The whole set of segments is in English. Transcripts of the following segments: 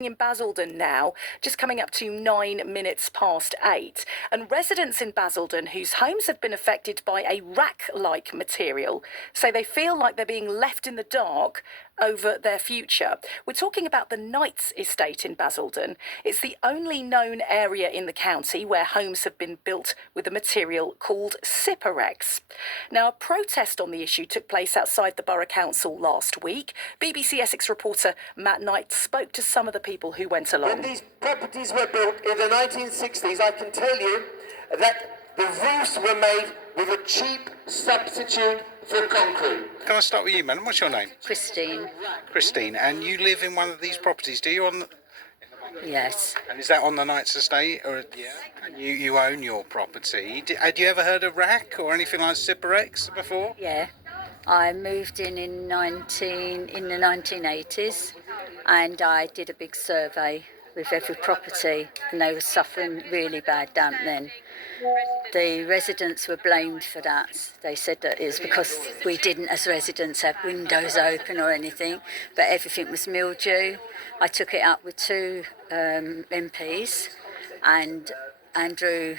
In Basildon now, just coming up to 8:09, and residents in Basildon whose homes have been affected by a RAAC-like material say they feel like they're being left in the dark over their future. We're talking about the Knights estate in Basildon. It's the only known area in the county where homes have been built with a material called Ciparex. Now, a protest on the issue took place outside the Borough Council last week. BBC Essex reporter Matt Knight spoke to some of the people who went along. When these properties were built in the 1960s, I can tell you that the roofs were made with a cheap substitute for concrete. Can I start with you, madam? What's your name? Christine. Christine, and you live in one of these properties, do you? Yes. And is that on the Knights estate? Or and you own your property. Had you ever heard of RAAC or anything like Ciparex before? Yeah. I moved in the 1980s, and I did a big survey with every property, and they were suffering really bad damp then. The residents were blamed for that. They said that it's because we didn't, as residents, have windows open or anything, but everything was mildew. I took it up with two MPs, and Angela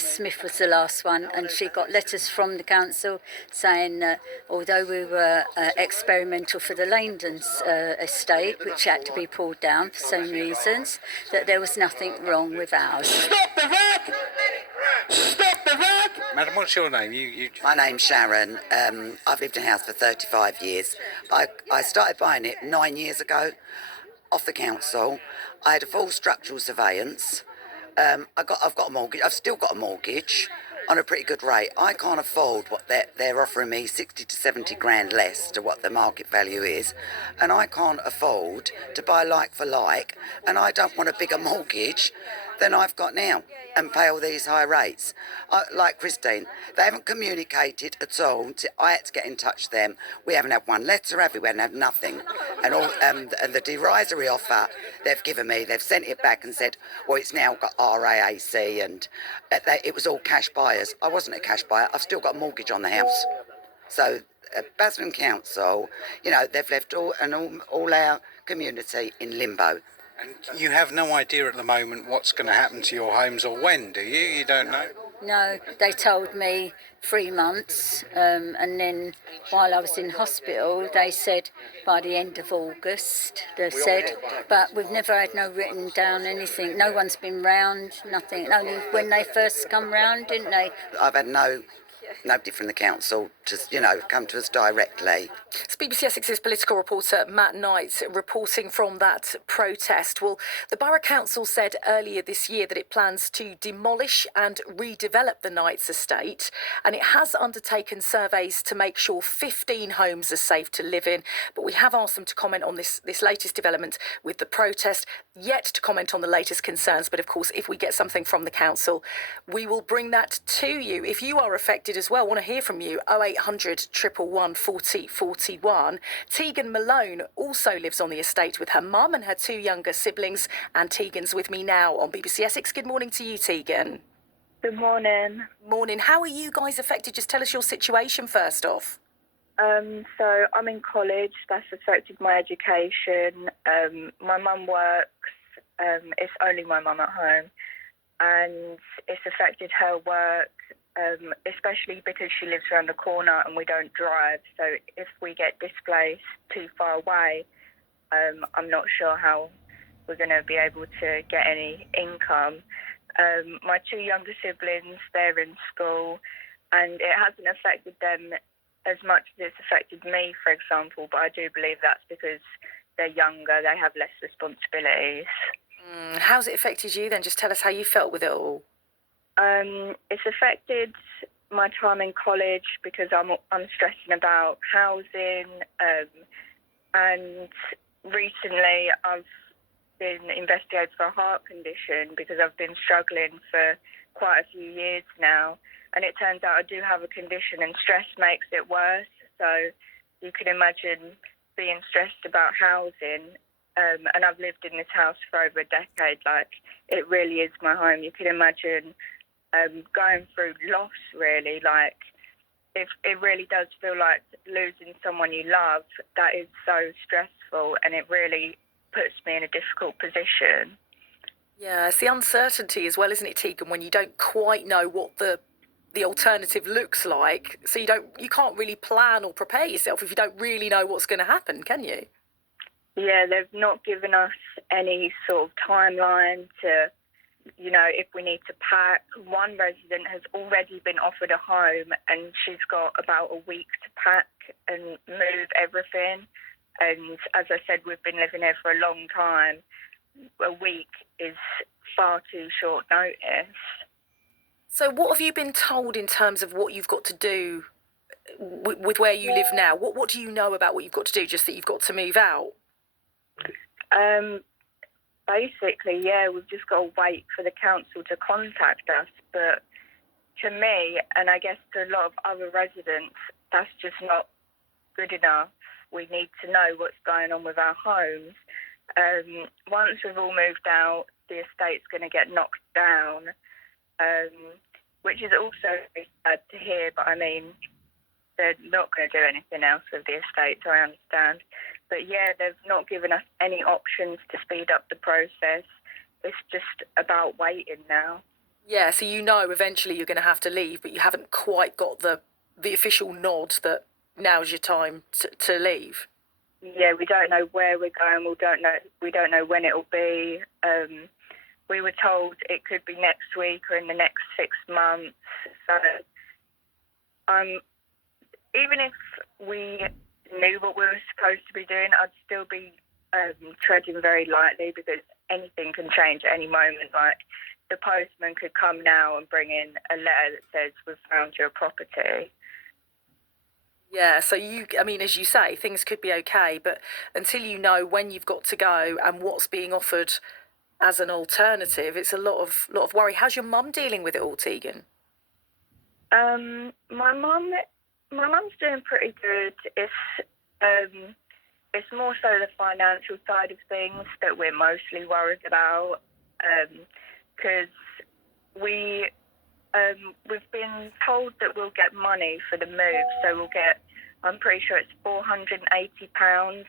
Smith was the last one, and she got letters from the council saying that although we were experimental for the Langdons estate, which had to be pulled down for some reasons, that there was nothing wrong with ours. Stop the RAAC! Stop the RAAC! Madam, what's your name? My name's Sharon. I've lived in a house for 35 years. I started buying it 9 years ago off the council. I had a full structural surveillance. I've got a mortgage. I've still got a mortgage on a pretty good rate. I can't afford what they're offering me, 60 to 70 grand less to what the market value is, and I can't afford to buy like for like, and I don't want a bigger mortgage than I've got now and pay all these high rates. Like Christine, they haven't communicated at all. I had to get in touch with them. We haven't had one letter, have we? We haven't had nothing. And the derisory offer they've given me, they've sent it back and said, well, it's now got RAAC, and it was all cash buyers. I wasn't a cash buyer. I've still got a mortgage on the house. So Basildon Council, they've left all our community in limbo. And you have no idea at the moment what's going to happen to your homes or when, do you? You don't know? No, they told me 3 months, and then while I was in hospital, they said by the end of August, but we've never had no written down anything. No one's been round, nothing. Only when they first come round, didn't they? I've had nobody from the council to, come to us directly. It's BBC Essex's political reporter Matt Knight reporting from that protest. Well, the Borough Council said earlier this year that it plans to demolish and redevelop the Knights estate, and it has undertaken surveys to make sure 15 homes are safe to live in. But we have asked them to comment on this latest development with the protest, yet to comment on the latest concerns. But of course, if we get something from the council, we will bring that to you. If you are affected as well, want to hear from you, 0800 111 40 41. Teagan Malone also lives on the estate with her mum and her 2 younger siblings, and Teagan's with me now on BBC Essex. Good morning to you, Teagan. Good morning. Morning. How are you guys affected? Just tell us your situation first off. So I'm in college. That's affected my education. My mum works. It's only my mum at home, and it's affected her work. Especially because she lives around the corner and we don't drive. So if we get displaced too far away, I'm not sure how we're going to be able to get any income. My 2 younger siblings, they're in school, and it hasn't affected them as much as it's affected me, for example, but I do believe that's because they're younger, they have less responsibilities. How's it affected you then? Just tell us how you felt with it all. It's affected my time in college because I'm stressing about housing, and recently I've been investigated for a heart condition because I've been struggling for quite a few years now, and it turns out I do have a condition and stress makes it worse. So you can imagine being stressed about housing, and I've lived in this house for over a decade. Like, it really is my home. You can imagine going through loss, really. Like, it really does feel like losing someone you love. That is so stressful, and it really puts me in a difficult position. Yeah, it's the uncertainty as well, isn't it, Teagan, when you don't quite know what the alternative looks like, so you can't really plan or prepare yourself if you don't really know what's going to happen, can you? Yeah, they've not given us any sort of timeline to, if we need to pack. One resident has already been offered a home and she's got about a week to pack and move everything. And as I said, we've been living here for a long time. A week is far too short notice. So what have you been told in terms of what you've got to do with where you live now? What do you know about what you've got to do, just that you've got to move out? Basically, yeah, we've just got to wait for the council to contact us. But to me, and I guess to a lot of other residents, that's just not good enough. We need to know what's going on with our homes. Once we've all moved out, the estate's going to get knocked down, which is also very sad to hear, but I mean, they're not going to do anything else with the estate, so I understand. But yeah, they've not given us any options to speed up the process. It's just about waiting now. Yeah, so eventually you're going to have to leave, but you haven't quite got the official nod that now's your time to leave. Yeah, we don't know where we're going. We don't know when it'll be. We were told it could be next week or in the next 6 months. So, even if we knew what we were supposed to be doing, I'd still be treading very lightly because anything can change at any moment. Like, the postman could come now and bring in a letter that says, "We've found your property." Yeah, so as you say, things could be okay, but until you know when you've got to go and what's being offered as an alternative, it's a lot of worry. How's your mum dealing with it all, Teagan? My mum's doing pretty good. It's more so the financial side of things that we're mostly worried about, because we've been told that we'll get money for the move, so we'll get, I'm pretty sure it's £480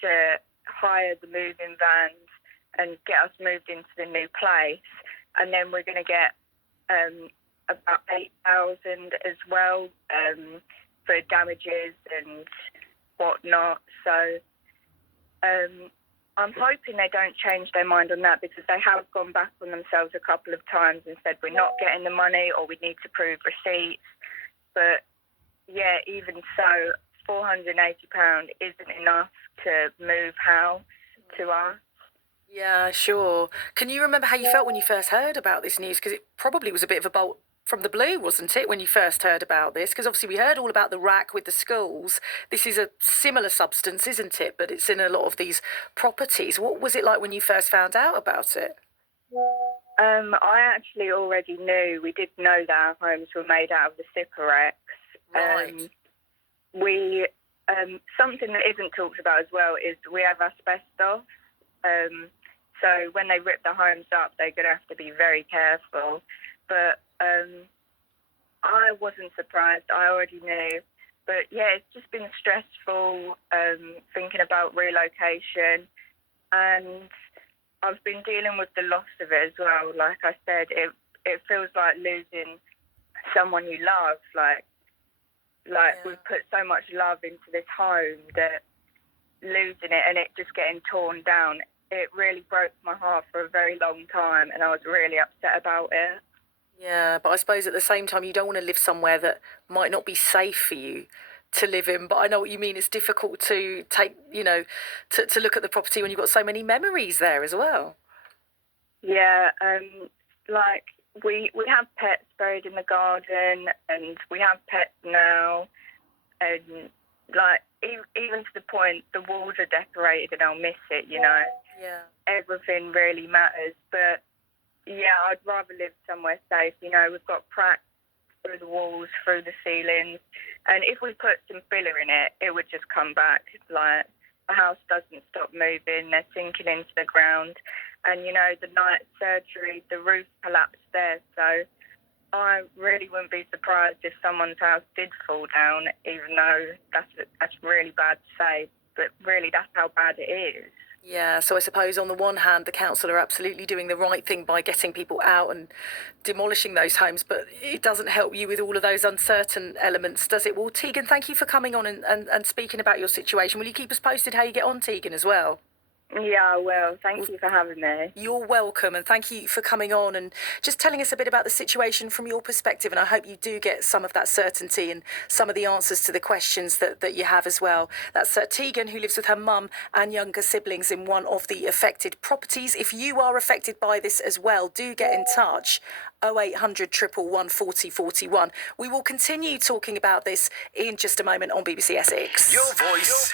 to hire the moving vans and get us moved into the new place, and then we're going to get about 8,000 as well for damages and whatnot. So I'm hoping they don't change their mind on that, because they have gone back on themselves a couple of times and said we're not getting the money or we need to prove receipts. But yeah, even so, £480 isn't enough to move house to us. Yeah, sure. Can you remember how you felt when you first heard about this news? Because it probably was a bit of a bolt from the blue, wasn't it, when you first heard about this? Because obviously we heard all about the RAAC with the schools. This is a similar substance, isn't it? But it's in a lot of these properties. What was it like when you first found out about it? I actually already knew. We did know that our homes were made out of the Cypherex. Right. Something that isn't talked about as well is we have asbestos. So when they rip the homes up, they're going to have to be very careful. But I wasn't surprised. I already knew. But yeah, it's just been stressful thinking about relocation. And I've been dealing with the loss of it as well. Like I said, it feels like losing someone you love. Like we've put so much love into this home that losing it and it just getting torn down, it really broke my heart for a very long time, and I was really upset about it. Yeah, but I suppose at the same time you don't want to live somewhere that might not be safe for you to live in. But I know what you mean. It's difficult to take, to look at the property when you've got so many memories there as well. Yeah, like we have pets buried in the garden, and we have pets now, and like even to the point the walls are decorated and I'll miss it, Yeah. Everything really matters. But yeah, I'd rather live somewhere safe. We've got cracks through the walls, through the ceilings, and if we put some filler in it, it would just come back. Like, the house doesn't stop moving, they're sinking into the ground. And the night surgery, the roof collapsed there, so I really wouldn't be surprised if someone's house did fall down, even though that's really bad to say, but really that's how bad it is. Yeah, so I suppose on the one hand, the council are absolutely doing the right thing by getting people out and demolishing those homes, but it doesn't help you with all of those uncertain elements, does it? Well, Teagan, thank you for coming on and speaking about your situation. Will you keep us posted how you get on, Teagan, as well? Yeah, I will. Thank you for having me. You're welcome, and thank you for coming on and just telling us a bit about the situation from your perspective. And I hope you do get some of that certainty and some of the answers to the questions that you have as well. That's Teagan, who lives with her mum and younger siblings in one of the affected properties. If you are affected by this as well, do get in touch. 0800 111 40 41. We will continue talking about this in just a moment on BBC Essex. Your voice.